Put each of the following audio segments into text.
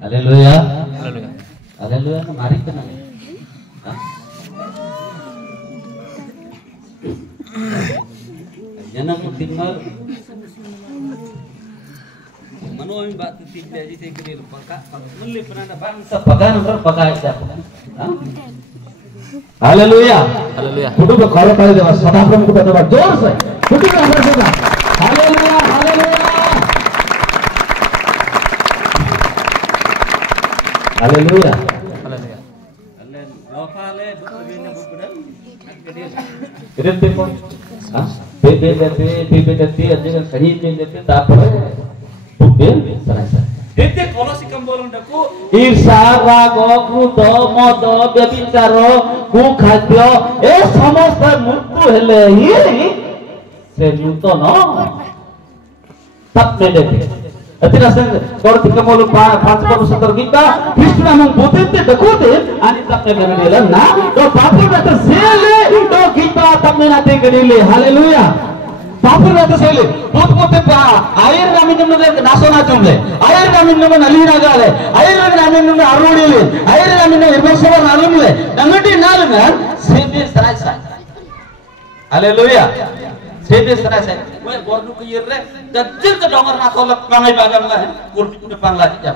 Haleluya. Haleluya. Mari tenang. Jangan tinggal. Mano ini batu tiga jadi kiri lupa. Mulai pernah bangsa pakai nomor pakai siapa? Haleluya. Haleluya. Kudu ke kalau kali dewa saudara pun kudu dewa jor se. Kudu ke apa saja? Haleluya. Haleluya. Haleluya. Haleluya. Lokale berbeda berbeda. Keren tempo. Ah, bebe aja sahih bebe tapar. Bukti serasa. Dite kalau si kambolong daku ईर्षा राग क्रोध मद व्यभिचार कुखाद्य ए समस्त मृत्यु हेले ही से नूतन तत्मे देते अतिना से करती कमोल पांच वर्ष तर गीता कृष्ण नाम बोलते देखोते आणि तत्मे गणिले ना तो बापू ने तो सेले तो गीता तत्मे नाते गणिले हालेलुया बापू ने तो सेले बहुत बोलते आयर नामी नम्बर नासो ना चुमले आयर नामी नम्बर नली ना गाले आयर नामी नम्बर अरुणी ले आयर नामी नम्बर इर्मसवा नालुम ले नंगटी नालुम सेबे सरासा हालेलुया सेबे सरासा मैं बोर्डू को ये रे जज्जर का डोंगर ना तो लग पांगे बागम ला है कुर्ती में पांगला जा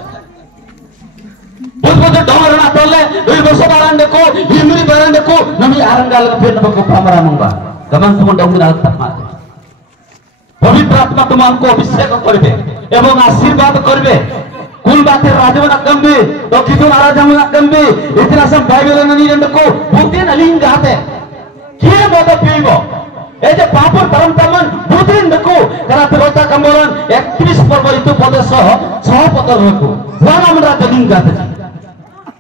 बहुत डोंगर ना तो ले इर्मसवा बारान देखो हिमरी बारान देखो नमी आरंगाल का फिर नबको पामरा मंगा गमन तुम डोंगर ना तमा पवित्र आत्मा तुमको अभिषेक करबे एवं आशीर्वाद करबे कुल बातें राजवना कम्बे तो कितु राजवना कम्बे इतना सब बाइबल में नहीं रखो बुद्धि नलीन गाते किए मत पीबो ए जे पापर परम तमन बुद्धि रखो करा रोता कमोरन 31 पर्व इतु पद सह 6 पद रखो वाना मन रात दिन गाते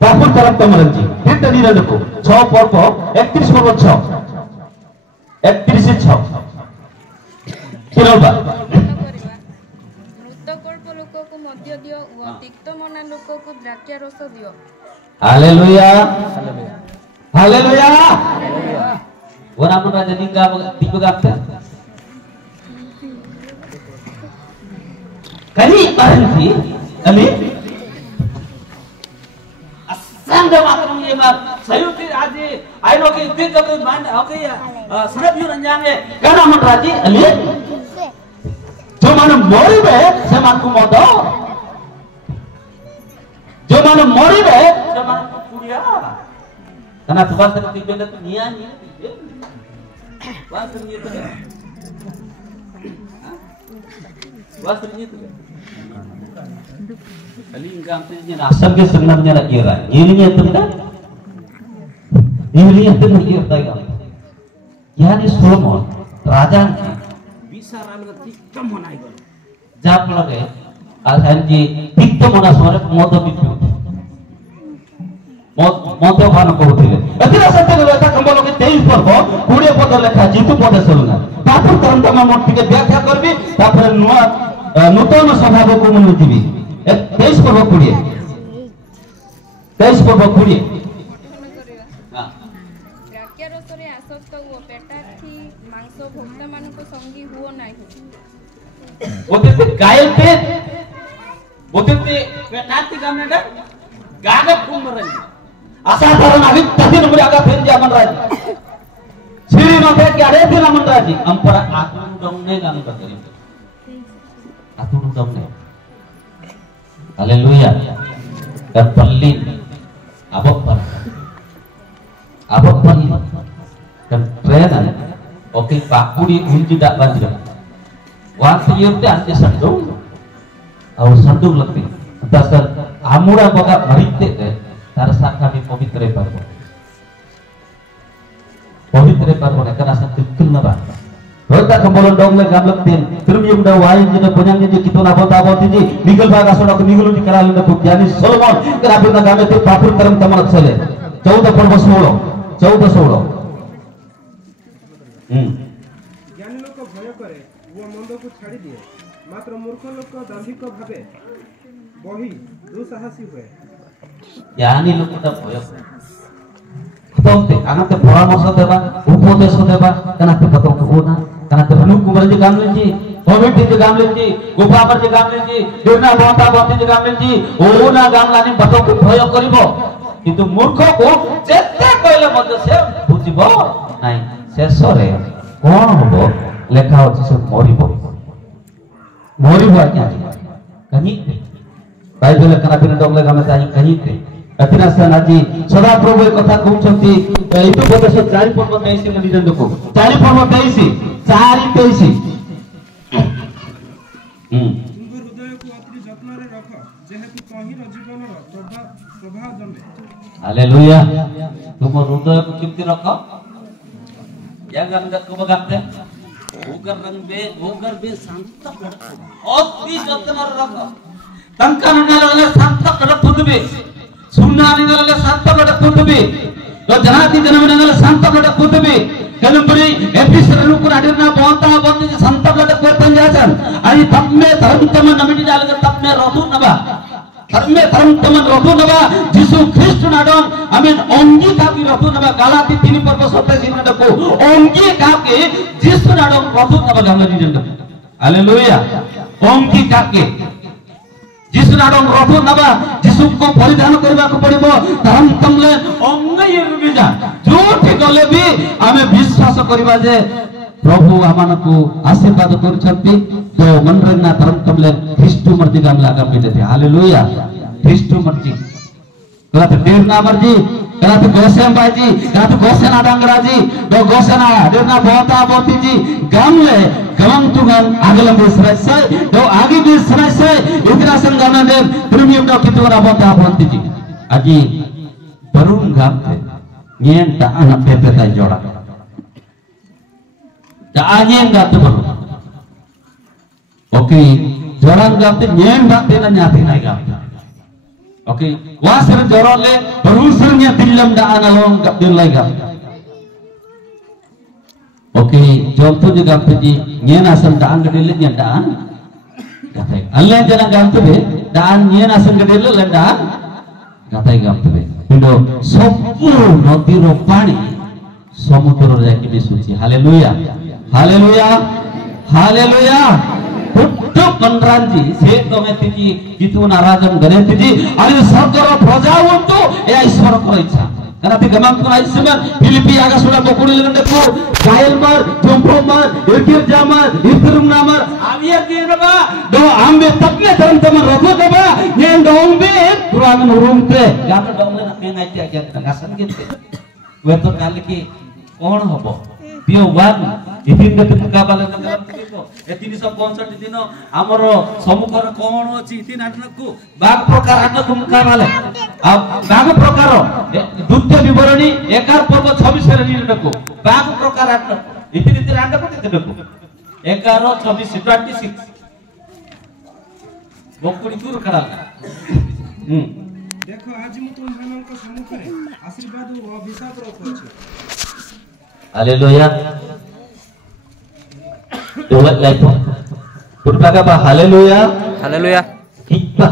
पापर परम तमन जी हित नहीं रखो 6 पर्व 31 पर्व 6 31 से 6 मृतकल्प लोक को मध्य दियो व तिक्त मना लोक को द्राक्षा रस दियो हालेलुया हालेलुया वरा मन राजा निका तिक गाते कनी अरंती अमी असंग मात्रम ये बात सयुति आज आई लोग इतने तो मान ओके सरब यू रंजांगे कना मन राजी अली जो मानो मरिबे से मानकु मद जो मानो मरिबे से मानकु पुरिया कना तुबास तक तिबे तो निया निया वास निया तो वास निया तो अली इंगाम ते ने असर के संगम ने रखिरा ये निया तो नहीं होता है यानी सोलोमन राजा बिसाराल तिक्तम होनाई गलो जा फलरे आसान जी तिक्तम होना समरे मद पिपि मद पान करूथिले एतिरा सत्य व्यवस्था कंबल के 23 पर्व 20 पद लेखा जितु पद सलुना तापर तरंतमा मूर्ति के व्याख्या करबी तापर नूतन स्वभाव को मन दिबी 23 पर्व 20 23 पर्व 20 द्राक्षारसरे आसक्त हुओ पेटार्थी मांस भोक्ता मानको संगी हुओ नाही बोलते गायते बोलते पेटार्थी गामनेडा गागप कुमरंजी असाधारण अभी तथी नंबर आगा फेन जामन राजी श्री नथे क्यारे थी नमन राजी अंपरा आत्म डोंगने गान बतरी आत्म डोंगने hallelujah dan pelin abok pelin dan trenan oke pakuri unji dak banjir waktu yurte anje sandung au sandung lebih dasar amura baga marite te tarsa kami pavitra parbo karena sakit na ba Rota kembolon dong le gablek tin terus yung daw wain jina punyang ji kito na bota ji nigel baga sono ko nigelu di karalu na yani Solomon kerabil na game te papur terem tamanat sele 14 पर्व 16 ज्ञानी लोक भय करे वो मंद को छाड़ी दिए मात्र मूर्ख लोक दांभिक भावे बही दुसाहसी हुए ज्ञानी लोक त भय तोते आनते परामर्श देबा उपदेश देबा कनाते पतो होना कनाते रनु कुमार जी गामले जी Pemimpin je gamlin ji, Gopamar je gamlin ji, Dirna Banta Banti je gamlin ji, Ona gamlani batok bhoyo koribo. Itu murkho ko jete koile modhe se bujibo nai. Sesore kon hobo lekha hoche se moribo. Moribo aja. Kanyite. Bible kana pina dong lega mata aja kanyite. Atina sanaji sada prabhu ekotha kouchanti itu bote se 4 पर्व 23 ngani jandoko. 4 पर्व 23 4 23 तुम हृदय को अति जत्न रे रख जेहेतु तहिर जीवन रो प्रभाव जमे हालेलुया तुम हृदय को किमती रख या गान को बगाते भूगर बे शांत अति जत्न रे रख तंकन नेले शांत कड पुदबे सुन्नानि नेले शांत कड पुदबे तो जनाति जनम नेले शांत कड पुदबे कलुपरी एपिसोड को आडिरना बोंता बोंती शांत कड कोतन जासन आई तब में धर्म तम नमिटी डाल के तब में रथु नबा धर्म में धर्म तम रथु नबा यीशु ख्रिस्ट नाडम आमीन ओंगी का की रथु नबा गालाती 3 पर्व 27 मिनट को ओंगी का के यीशु नाडम रथु नबा गामनी जंद हालेलुया ओंगी का के यीशु नाडम रथु नबा यीशु को परिधान करबा को पड़िबो धर्म तमले ओंगी रुबिजा जोठी गले भी आमे विश्वास करबा जे प्रभु आमानकु आशीर्वाद करूछंती तो मनरना धर्म तमले ख्रिस्ट मर्जी गामला गाम बेटे हालेलुया ख्रिस्ट मर्जी कला तो देवना मर्जी कला तो गोसेम बाजी कला तो गोसेना डांगरा जी दो गोसेना देवना बोता बोती जी गामले गमन तुगन आगलम बिसराय तो आगे बिसराय इतना संगम ने प्रीमियम डॉ कितोरा बोता बोती जी आजी बरुण गाम थे nyen ta anak pepeta jora ta anyen gatu baru oke jorang gatu nyen gatu na nyati nai gatu oke wasir jorole berusirnya dilam da analong gatu lai gatu oke jonto juga gatu ji nyen asam da anggadile nyen daan gatai alle jana gatu be daan nyen asam gadile lendaan gatai gatu be কিন্তু সম্পূর্ণ নদীর পানি সমুদ্রের যাকে মিশুছি hallelujah hallelujah hallelujah পুত্র কনরাঞ্জি সে তমে তিজি জিতু নারাজম গনে তিজি আর সর্গর প্রজাবন্তু এ ঈশ্বর করেছা karena tiga mangkul Isman Filipi agak sudah bokuri dengan deku Gael mar jompo mar irkir jamar irkirum namar abiya kira ba do ambe takne teman-teman rogo ba nyen dong be ruangan urumte gata dong na mengai ti agak ngasan gitu weto kali ki kon hobo bio wan itin de mukabala nagalam ko etini सब concert दिनो हमरो सम्मुखर कोन अछि इतिन आटनकु बाग प्रकार आटनकु मुकाबला अब बाग प्रकार द्वितीय विवरणी 11 पर्व 26 रे निरडकु बाग प्रकार आटनकु इतिन इतिन आटनकु तेदकु 11 26 26 बोकुड़ी दूर करा देखो आज मु तुम भानक सम्मुखरे आशीर्वाद ओ अभिशाप रखछु hallelujah Dolet lagi. Berbagai apa? Haleluya. Haleluya. Kita.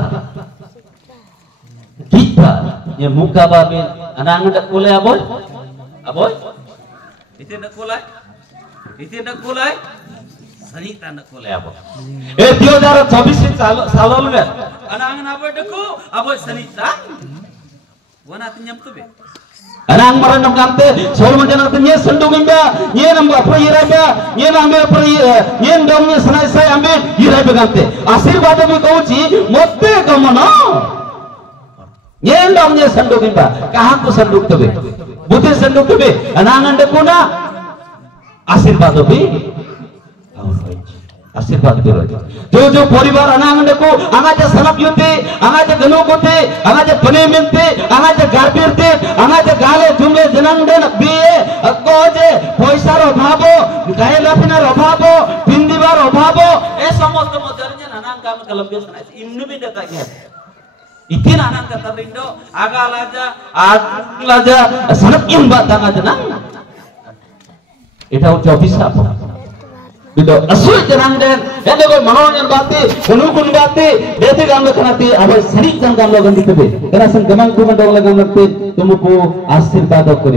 Yang muka babin. Anak ndak kulai aboy. Aboy. Itu ndak kulai. Itu ndak kulai. Sanita ndak kulai aboy. 2024 साल में anak aboy dekku aboy sanita. Wana tinyam tu be. Anang maranam gamte sol manjana tanya sendungimba ye namba proyiraba ye nambe proy ye ndongnya sanai sai ambe yirabe gamte आशीर्वाद भी कहूची मते गमना ये ndongnya sendungimba कहां को senduk तबे बुद्धि senduk तबे anang ande kuna आशीर्वाद भी आशीर्वाद भी जो परिवार अनांगने को आंगाचे सनक युते आंगाचे गनो कोते आंगाचे बने मिलते आंगाचे गारबिरते आंगाचे गाले जुमले जनांगडे नबिए अकोजे पैसार अभावो गाय लाफिनार अभावो पिंदिबार अभावो ए समस्त मजरnya अनांग काम कलबे सनाय इन्नु भी दता गया इतिन अनांग कता रिंदो आगालाजा सनक इन बात आंगाचे ना এটা হচ্ছে অভিশাপ Bido asul jangan den, ya dego manon yang bati, gunung bati, dete gamlo kanati, abai sering jang gamlo ganti tebe, karena sang gamang kumandong lagam nakti, tumupu asir badok kuni.